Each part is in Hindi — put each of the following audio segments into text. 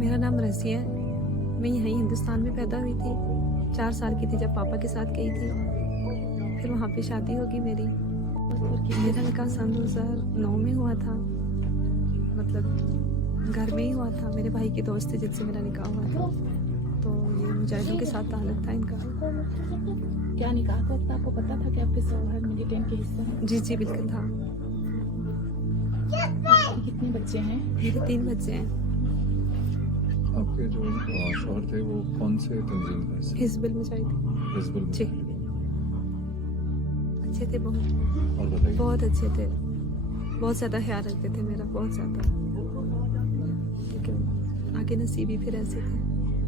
मेरा नाम रज़िया है। मैं यहीं हिंदुस्तान में पैदा हुई थी। 4 साल की थी जब पापा के साथ गई थी। फिर वहाँ पे शादी होगी मेरी। मेरा निकाह सन 2009 में हुआ था। मतलब घर में ही हुआ था। मेरे भाई के दोस्त थे जिनसे मेरा निकाह हुआ था। तो ये मुजाहिदों के साथ ताल्लुक़ था इनका। क्या निकाह का वक्त आपको पता था कि आपके शौहर मिलिटेंट के हिस्सा हैं? जी जी बिल्कुल था। आपके कितने बच्चे हैं? मेरे 3 बच्चे हैं। आपके जो शौहर थे वो कौन से तंजीम में से? हिज़्बुल मुजाहिदीन। हिज़्बुल जी। अच्छे थे बहुत। और बताइए। बहुत अच्छे थे। बहुत ज़्यादा ख्याल रखते थे मेरा, बहुत ज़्यादा। लेकिन आगे नसीब ही फिर ऐसे थे।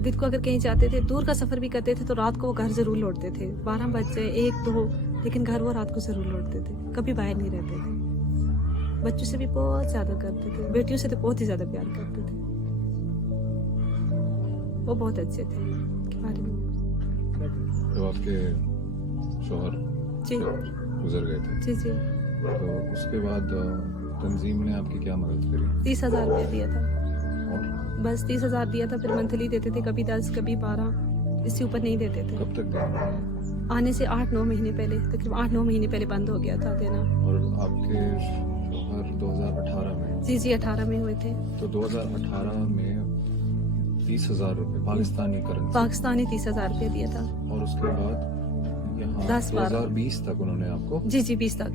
दिन को अगर कहीं जाते थे, दूर का सफ़र भी करते थे तो रात को वो घर ज़रूर लौटते थे। 12 बज जाए 1 2, लेकिन घर वो रात को ज़रूर लौटते थे। कभी बाहर नहीं रहते थे। बच्चों से भी बहुत ज़्यादा करते थे। बेटियों से तो बहुत ही ज़्यादा प्यार करते थे। वो बहुत अच्छे थे के बारे में। तो आपके शौहर जी गुजर गए थे, जी जी। तो उसके बाद तंजीम ने आपकी क्या मदद करी? 30,000 रुपया दिया था। और बस 30,000 दिया था। फिर मंथली देते थे, कभी 10 कभी 12, इससे ऊपर नहीं देते थे। कब तक दिया? आने से 8-9 महीने पहले, तकरीबन 8-9 महीने पहले बंद हो गया था देना। और आपके शौहर 2018 में, जी जी 18 में हुए थे। तो 2018 में 30,000 रुपये पाकिस्तानी करेंसी, पाकिस्तानी 30,000 रुपया दिया था। और उसके बाद यहाँ 10-12 2020 तक उन्होंने आपको जी जी 20 तक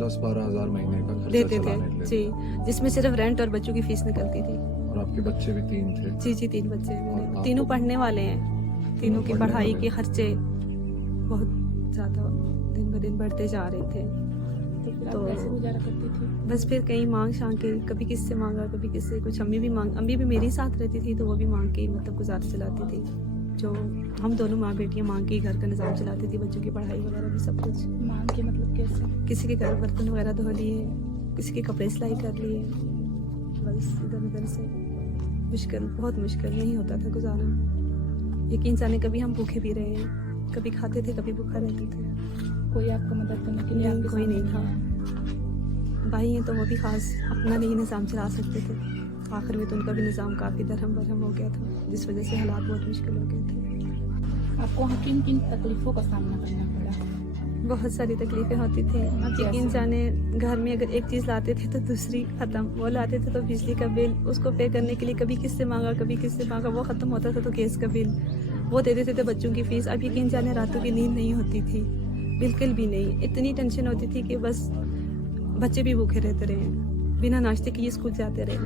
10-12 हज़ार महीने का खर्चा देते चलाने के थे। लिए। जी, जिसमें सिर्फ रेंट और बच्चों की फीस निकलती थी। और आपके बच्चे भी 3 थे। जी जी 3 बच्चे हैं और मेरे। आप- तीनों पढ़ने वाले हैं। तीनों की पढ़ने पढ़ाई वाले के खर्चे बहुत ज़्यादा दिन ब दिन बढ़ते जा रहे थे। तो फिर तो- आप कैसे गुजारा करती थी? बस फिर कहीं मांग शांग के, कभी किससे मांगा कभी किससे कुछ। अम्मी भी मेरे साथ रहती थी तो वो भी मांग के ही मतलब गुजारा चलाती थी। जो हम दोनों माँ बेटियाँ मांग के ही घर का निज़ाम चलाती थी। बच्चों की पढ़ाई वगैरह भी सब कुछ। मांग के मतलब कैसे? किसी के घर बर्तन वगैरह धो लिए, किसी के कपड़े सिलाई कर लिए। बस इधर उधर से मुश्किल, बहुत मुश्किल नहीं होता था गुजारा। यकीन जाने कभी हम भूखे भी रहे हैं, कभी खाते थे कभी भूखा रहते थे। कोई आपका मदद करने के लिए नहीं, आपके कोई सामने नहीं था। आया? भाई हैं तो वो भी खास अपना नहीं निज़ाम चला सकते थे। आखिर में तो उनका भी निज़ाम काफ़ी दरहम बरहम हो गया था, जिस वजह से हालात बहुत मुश्किल हो गए थे। आपको वहाँ किन किन तकलीफ़ों का सामना करना पड़ा? बहुत सारी तकलीफ़ें होती थी। आप यकीन जाने घर में अगर एक चीज़ लाते थे तो दूसरी ख़त्म। वो लाते थे तो बिजली का बिल, उसको पे करने के लिए कभी किससे मांगा कभी किससे मांगा, वो ख़त्म होता था तो गैस का बिल, वो दे देते थे बच्चों की फ़ीस। अब यकीन जाने रातों की नींद नहीं होती थी, बिल्कुल भी नहीं। इतनी टेंशन होती थी कि बस बच्चे भी भूखे रहते रहे, बिना नाश्ते किए स्कूल जाते रहे।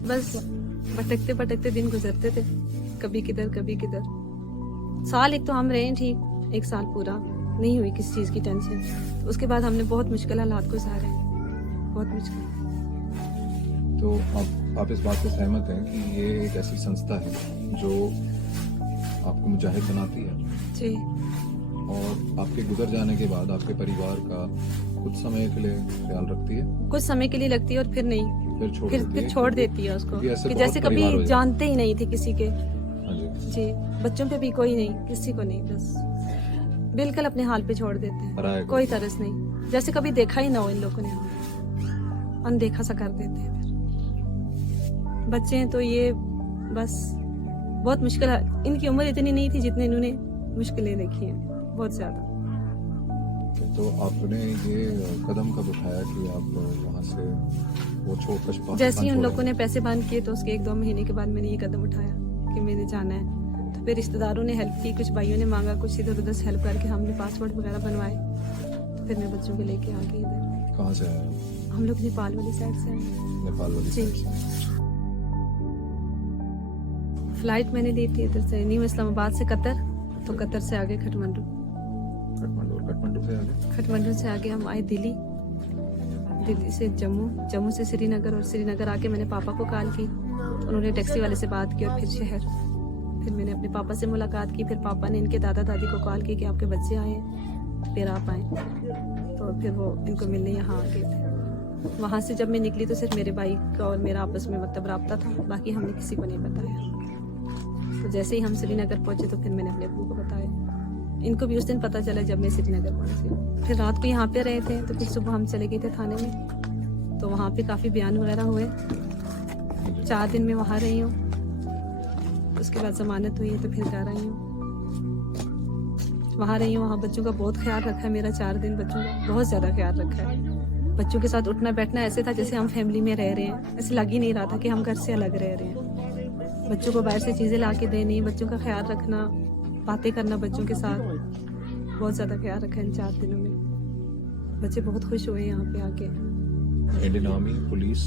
बस भटकते भटकते दिन गुजरते थे, कभी किधर कभी किधर। साल एक तो हम रहे ठीक, 1 साल पूरा नहीं हुई किसी चीज़ की टेंशन। तो उसके बाद हमने बहुत मुश्किल हालात गुजारे, बहुत मुश्किल। तो आप इस बात से सहमत हैं कि ये एक ऐसी संस्था है जो आपको मुजाहिद बनाती है, जी और आपके गुजर जाने के बाद आपके परिवार का कुछ समय के लिए ख्याल रखती है, कुछ समय के लिए लगती है और फिर नहीं, फिर छोड़ फिर देती फिर है, छोड़ क्योंकि- देती है उसको। क्योंकि ऐसे कि बहुत जैसे परिवार हो कभी जाते जानते ही नहीं थे किसी के। हैं। हाँ जी, जी बच्चों पे भी कोई नहीं, किसी को नहीं, बस बिल्कुल अपने हाल पे छोड़ देते हैं। पराया कोई को। तरस नहीं, जैसे कभी देखा ही ना हो इन लोगों ने, अनदेखा सा कर देते हैं। फिर बच्चे हैं तो ये बस बहुत मुश्किल है। इनकी उम्र इतनी नहीं थी जितने इन्होंने मुश्किलें देखी हैं, बहुत ज़्यादा। तो आपने ये कदम कब उठाया कि आप वहाँ से वो छोड़कर पाकिस्तान जैसे ही उन छोड़ें? लोगों ने पैसे बंद किए तो उसके 1-2 महीने के बाद मैंने ये कदम उठाया कि मैंने जाना है। तो फिर रिश्तेदारों ने हेल्प की, कुछ भाइयों ने मांगा, कुछ इधर उधर से हेल्प करके हमने पासपोर्ट वगैरह बनवाए। तो फिर मैं बच्चों को लेके आ गई इधर। कहाँ से आए? हम लोग नेपाल वाली साइड से हैं। नेपाल वाली जी। साइड से। फ्लाइट मैंने ली थी इधर से न्यू इस्लामाबाद से कतर, तो कतर से आगे काठमांडू, काठमांडू, और काठमांडू से आगे काठमांडू से आगे हम आए दिल्ली, दिल्ली से जम्मू, जम्मू से श्रीनगर, और श्रीनगर आके मैंने पापा को कॉल की, उन्होंने टैक्सी वाले से बात की, और फिर शहर। फिर मैंने अपने पापा से मुलाकात की, फिर पापा ने इनके दादा दादी को कॉल की कि आपके बच्चे आए हैं, फिर आप आए। तो फिर वो इनको मिलने यहाँ आ गए थे। वहाँ से जब मैं निकली तो सिर्फ मेरे भाई का और मेरा आपस में मतलब रब्ता था, बाकी हमने किसी को नहीं बताया। तो जैसे ही हम श्रीनगर पहुँचे तो फिर मैंने अपने अब्बू को बताया। इनको भी उस दिन पता चला जब मैं श्रीनगर पहुँची। फिर रात को यहाँ पे रहे थे, तो फिर सुबह हम चले गए थे थाने में, तो वहाँ पे काफ़ी बयान वगैरह हुए। जी। 4 दिन में वहाँ रही हूँ, उसके बाद जमानत हुई है तो फिर घर आई हूँ। वहाँ रही हूँ, वहाँ बच्चों का बहुत ख्याल रखा है मेरा। 4 दिन बच्चों का बहुत ज़्यादा ख्याल रखा है। बच्चों के साथ उठना बैठना ऐसे था जैसे हम फैमिली में रह रहे हैं। ऐसे लग ही नहीं रहा था कि हम घर से अलग रह रहे हैं। बच्चों को बाहर से चीज़ें ला के देनी, बच्चों का ख्याल रखना, बातें करना बच्चों के साथ, बहुत ज़्यादा ख्याल रखा है इन 4 दिनों में। बच्चे बहुत खुश हुए यहाँ पे आके। इंडियन आर्मी पुलिस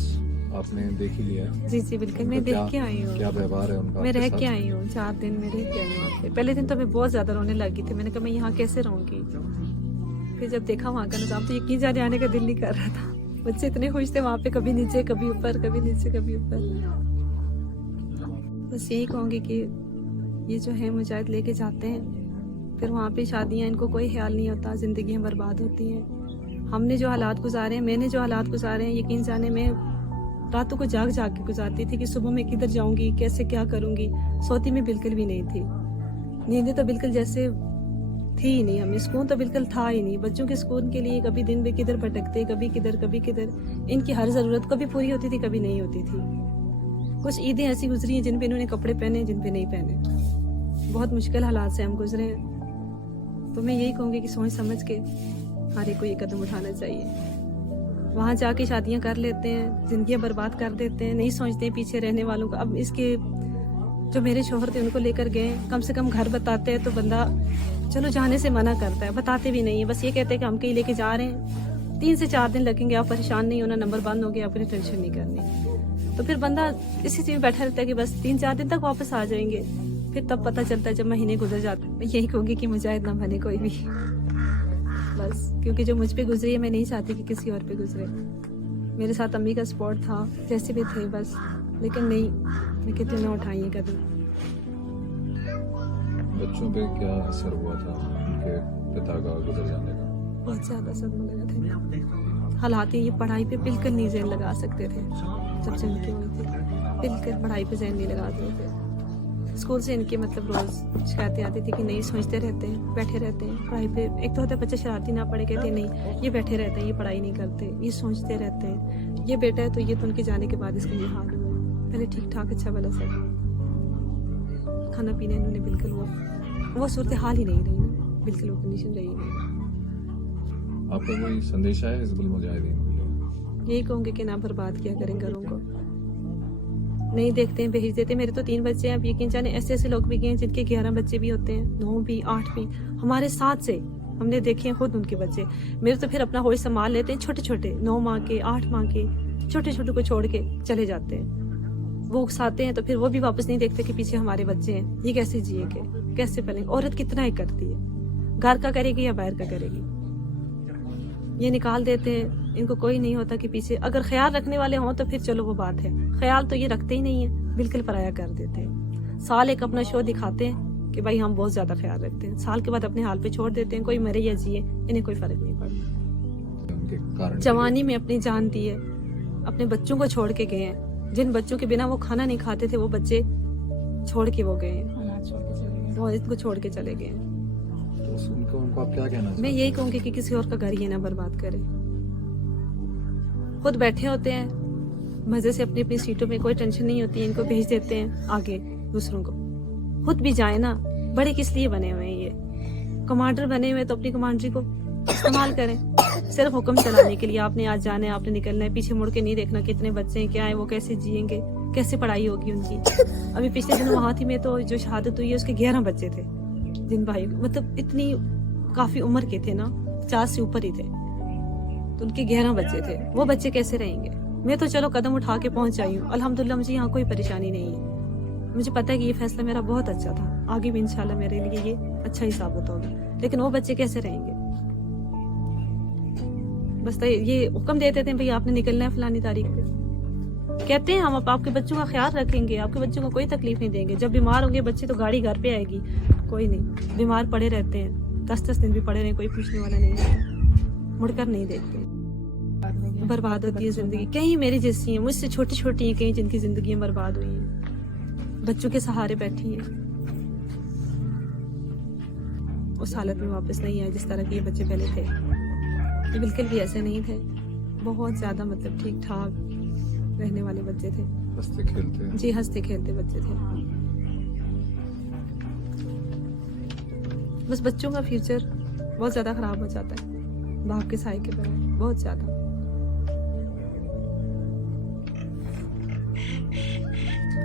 आपने देख ही लिया है। जी जी बिल्कुल, मैं उनका देख के आई हूँ। क्या व्यवहार है उनका मैं आपके रह साथ? के आई हूँ, 4 दिन में रह के आई हूँ वहाँ पे। पहले दिन तो मैं बहुत ज़्यादा रोने लगी थी। मैंने कहा मैं यहाँ कैसे रहूँगी। फिर जब देखा वहाँ का निज़ाम तो यकीन जाने आने का दिल नहीं कर रहा था। बच्चे इतने खुश थे वहाँ पे, कभी नीचे कभी ऊपर, कभी नीचे कभी ऊपर। बस यही कहूँगी कि ये जो है मुजाहिद लेके जाते हैं, फिर वहाँ पे शादियाँ, इनको कोई ख्याल नहीं होता, ज़िंदगियाँ बर्बाद होती हैं। हमने जो हालात गुजारे हैं, मैंने जो हालात गुजारे हैं, यकीन जाने में रातों को जाग जाग के गुजारती थी कि सुबह मैं किधर जाऊंगी, कैसे क्या करूंगी। सोती में बिल्कुल भी नहीं थी। नींदें तो बिल्कुल जैसे थी ही नहीं, हमें सुकून तो बिल्कुल था ही नहीं। बच्चों के सुकून के लिए कभी दिन में किधर भटकते, कभी किधर कभी किधर। इनकी हर ज़रूरत कभी पूरी होती थी, कभी नहीं होती थी। कुछ ईदें ऐसी गुजरी हैं जिन पे इन्होंने कपड़े पहने, जिन पे नहीं पहने। बहुत मुश्किल हालात से हम गुजरे हैं। तो मैं यही कहूँगी कि सोच समझ के हर एक को ये कदम उठाना चाहिए। वहाँ जाके शादियाँ कर लेते हैं, जिंदगियाँ बर्बाद कर देते हैं, नहीं सोचते हैं पीछे रहने वालों का। अब इसके जो मेरे शोहर थे उनको लेकर गए, कम से कम घर बताते हैं तो बंदा चलो जाने से मना करता है। बताते भी नहीं है, बस ये कहते हैं कि हम कहीं लेके जा रहे हैं, 3 से 4 दिन लगेंगे, आप परेशान नहीं होना, नंबर बंद हो गया, अपनी टेंशन नहीं करनी। तो फिर बंदा इसी चीज़ में बैठा रहता है कि बस 3-4 दिन तक वापस आ जाएंगे। फिर तब पता चलता है जब महीने गुजर जाते हैं। मैं यही कहूँगी कि मुजाहिद ना बने कोई भी, बस। क्योंकि जो मुझ पे गुजरी है, मैं नहीं चाहती कि किसी और पे गुजरे। मेरे साथ अम्मी का सपोर्ट था, जैसे भी थे बस, लेकिन नहीं, मैं कहती हूँ ना उठाइए कभी। बच्चों पे क्या असर हुआ था उनके पिता का गुजर जाने का? बहुत ज़्यादा सदमा लगा था। हालात ये पढ़ाई पे बिल्कुल नहीं ज़हन लगा सकते थे जब से उनकी हुई थी। बिल्कुल पढ़ाई पे ज़हन नहीं लगाते थे। स्कूल से इनके मतलब रोज़ शिकायतें आती थी कि नहीं, सोचते रहते हैं, बैठे रहते हैं पढ़ाई पे। एक तो होता है बच्चे शरारती ना पढ़े, कहते हैं नहीं ये बैठे रहते हैं, ये पढ़ाई नहीं करते, ये सोचते रहते हैं। ये बेटा है तो ये तो उनके जाने के बाद इसका ये हाल हुआ। पहले ठीक ठाक अच्छा भला सब, खाना पीना इन्होंने बिल्कुल वो सूरत हाल ही नहीं रही ना, बिल्कुल वो कंडीशन रही नहीं। आपका कोई संदेश है हिजबुल मुजाहिदीन के लिए? यही कहूँगी कि ना बर्बाद किया करें घरों को, नहीं देखते हैं, भेज देते हैं। मेरे तो 3 बच्चे हैं, अब यकीन जाने ऐसे ऐसे लोग भी गए हैं जिनके 11 बच्चे भी होते हैं, 9 भी, 8 भी। हमारे साथ से हमने देखे हैं खुद उनके बच्चे। मेरे तो फिर अपना होश संभाल लेते हैं, छोटे छोटे 9 माह के, 8 माह के, छोटे छोटे को छोड़ के चले जाते हैं। वो उकसाते हैं तो फिर वो भी वापस नहीं देखते कि पीछे हमारे बच्चे हैं, ये कैसे जिएंगे, कैसे पलेंगे। औरत कितना ही करती है, घर का करेगी या बाहर का करेगी। ये निकाल देते हैं, इनको कोई नहीं होता कि पीछे अगर ख्याल रखने वाले हों तो फिर चलो वो बात है। ख्याल तो ये रखते ही नहीं है, बिल्कुल पराया कर देते हैं। साल एक अपना शो दिखाते हैं कि भाई हम बहुत ज्यादा ख्याल रखते हैं, साल के बाद अपने हाल पे छोड़ देते हैं। कोई मरे या जिए इन्हें कोई फर्क नहीं पड़ता। उनके कारण जवानी में अपनी जान दी है, अपने बच्चों को छोड़ के गए हैं। जिन बच्चों के बिना वो खाना नहीं खाते थे, वो बच्चे छोड़ के वो गए हैं, हालात छोड़ के चले गए। वो इसको छोड़ के चले गए हैं। तो उनको आप क्या कहना मैं चाहते यही कहूँगी कि किसी और का घर ये ना बर्बाद करे। खुद बैठे होते हैं मजे से अपनी अपनी सीटों में, कोई टेंशन नहीं होती है, इनको भेज देते हैं आगे दूसरों को। खुद भी जाए ना, बड़े किस लिए बने हुए हैं ये? कमांडर बने हुए तो अपनी कमांडरी को इस्तेमाल करें, सिर्फ हुक्म चलाने के लिए। आपने आज जाना है, आपने निकलना है, पीछे मुड़ के नहीं देखना कितने बच्चे हैं, क्या है, वो कैसे जिएंगे, कैसे पढ़ाई होगी उनकी। अभी पिछले दिन वहां थी मैं, तो जो शहादत हुई है उसके 11 बच्चे थे, जिन भाई मतलब इतनी काफी उम्र के थे ना, 40 से ऊपर ही थे, तो उनके 11 बच्चे थे। वो बच्चे कैसे रहेंगे? मैं तो चलो कदम उठा के पहुंच आई हूँ, अल्हम्दुलिल्लाह मुझे यहाँ कोई परेशानी नहीं है। मुझे पता है कि ये फैसला मेरा बहुत अच्छा था, आगे भी इंशाल्लाह मेरे लिए ये अच्छा ही साबित होगा। लेकिन वो बच्चे कैसे रहेंगे? बस तो ये हुक्म देते थे भाई आपने निकलना है फलानी तारीख पे, कहते हैं हम आपके बच्चों का ख्याल रखेंगे, आपके बच्चों को कोई तकलीफ नहीं देंगे। जब बीमार होंगे बच्चे तो गाड़ी घर पे आएगी, कोई नहीं। बीमार पड़े रहते हैं, 10-10 दिन भी पड़े रहे, कोई पूछने वाला नहीं है, मुड़कर नहीं देखते। बर्बाद होती है जिंदगी। कहीं मेरी जैसी हैं, मुझसे छोटी छोटी हैं कहीं, जिनकी जिंदगी बर्बाद हुई है, बच्चों के सहारे बैठी हैं, उस हालत में वापस नहीं आए जिस तरह के ये बच्चे पहले थे। ये बिल्कुल भी ऐसे नहीं थे, बहुत ज्यादा मतलब ठीक ठाक रहने वाले बच्चे थे। हंसते खेलते। जी, हंसते खेलते बच्चे थे। बस बच्चों का फ्यूचर बहुत ज़्यादा ख़राब हो जाता है बाप के साए के बगैर, बहुत ज़्यादा।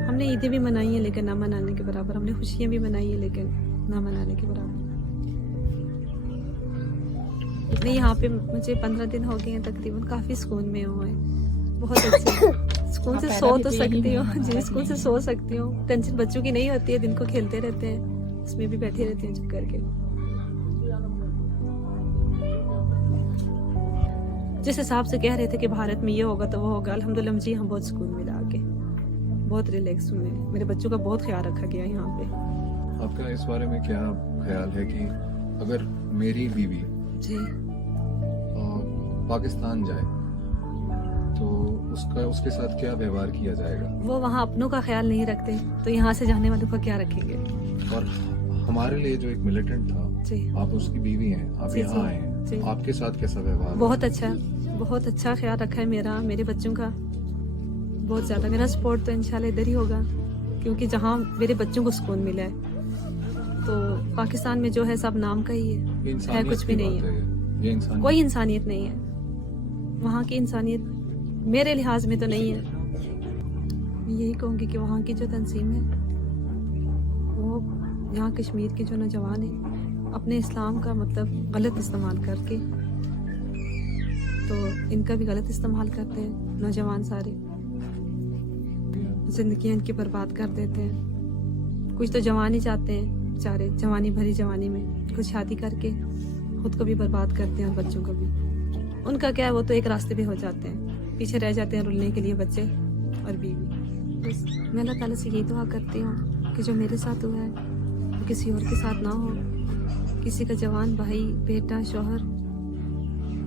हमने ईदें भी मनाई हैं लेकिन ना मनाने के बराबर, हमने खुशियाँ भी मनाई हैं लेकिन ना मनाने के बराबर। मैं यहाँ पे मुझे 15 दिन हो गए हैं तकरीबन, काफ़ी सुकून में हूँ मैं, बहुत अच्छे सुकून से सो तो सकती हूँ जी, सुकून से सो सकती हूँ। टेंशन बच्चों की नहीं होती है, दिन को खेलते रहते हैं, उसमें भी बैठी रहती हूँ चुप करके। जिस हिसाब से कह रहे थे कि भारत में ये होगा तो वो होगा, अल्हम्दुलिल्लाह जी हम बहुत सुकून मिला आके, बहुत रिलैक्स हुए। मेरे बच्चों का बहुत ख्याल रखा गया यहाँ पे। आपका इस बारे में क्या ख्याल है कि अगर मेरी बीवी जी पाकिस्तान जाए तो उसके साथ क्या व्यवहार किया जाएगा? वो वहाँ अपनों का ख्याल नहीं रखते तो यहाँ से जाने वालों का क्या रखेंगे? और हमारे लिए जो एक मिलिटेंट था, जी आप उसकी बीवी हैं, आप जी, यहाँ आए जी। हैं, आपके साथ कैसा व्यवहार? बहुत अच्छा ख्याल रखा है मेरा, मेरे बच्चों का बहुत ज़्यादा। मेरा सपोर्ट तो इंशाल्लाह इधर ही होगा क्योंकि जहाँ मेरे बच्चों को सुकून मिला है, तो पाकिस्तान में जो है सब नाम का ही है कुछ भी नहीं है। ये इंसान कोई इंसानियत नहीं है वहाँ की, इंसानियत मेरे लिहाज में तो नहीं है। मैं यही कहूँगी कि वहाँ की जो तंजीम है वो यहाँ कश्मीर के जो नौजवान हैं अपने इस्लाम का मतलब गलत इस्तेमाल करके, तो इनका भी गलत इस्तेमाल करते हैं नौजवान सारे, जिंदगी इनकी बर्बाद कर देते हैं। कुछ तो जवानी चाहते हैं बेचारे, जवानी भरी जवानी में कुछ शादी करके खुद को भी बर्बाद करते हैं और बच्चों को भी। उनका क्या है, वो तो एक रास्ते पे हो जाते हैं, पीछे रह जाते हैं रुलने के लिए बच्चे और बीवी। बस मैं अल्लाह ताला से यही दुआ करती हूँ कि जो मेरे साथ हुआ है वो किसी और के साथ ना हो। किसी का जवान भाई, बेटा, शौहर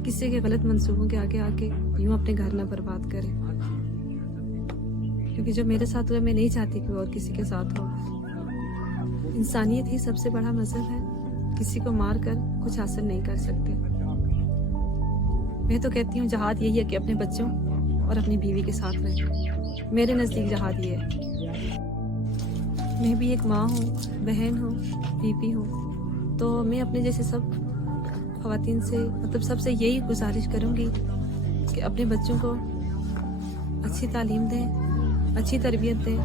किसी के गलत मंसूबों के आगे आके यूँ अपने घर ना बर्बाद करे, क्योंकि जो मेरे साथ हुआ मैं नहीं चाहती कि वो और किसी के साथ हो। इंसानियत ही सबसे बड़ा मजहब है, किसी को मार कर कुछ हासिल नहीं कर सकते। मैं तो कहती हूँ जहाद यही है कि अपने बच्चों और अपनी बीवी के साथ रहें। मेरे नज़दीक जहाद ये है। मैं भी एक माँ हूँ, बहन हूँ, बीवी हूँ, तो मैं अपने जैसे सब ख़वातीन से मतलब सबसे यही गुजारिश करूँगी कि अपने बच्चों को अच्छी तालीम दें, अच्छी तरबियत दें,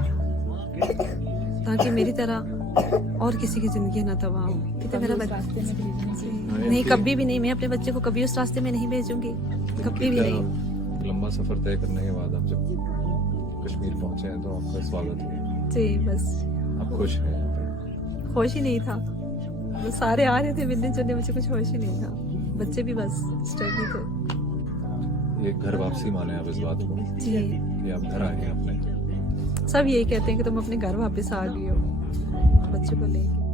ताकि मेरी तरह और किसी की ज़िंदगी ना तबाह हो। तो मेरा बच्चा नहीं, कभी भी नहीं, मैं अपने बच्चे को कभी उस रास्ते में नहीं भेजूंगी, कभी भी नहीं। लंबा सफर तय करने के बाद आप जब कश्मीर पहुंचे हैं तो आपका स्वागत है जी, बस आप खुश हैं? होश ही नहीं था, वो सारे आ रहे थे मिलने जुलने, मुझे कुछ होश ही नहीं था। बच्चे भी बस स्टडी थे। ये घर वापसी माने आप इस बात को जी, कि आप घर आए हैं अपने? सब यही कहते हैं कि तुम अपने घर वापस आ गई हो बच्चों को लेके।